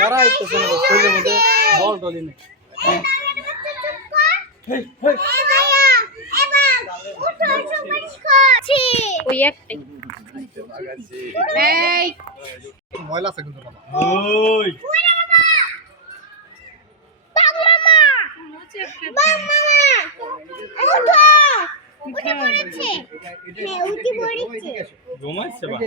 তারা আইতেছে না শরীরের মধ্যে বল টলি নেই। ওই একটাই এই ময়লা আছে কিন্তু বাবা। ওই ঘুমাইছে বা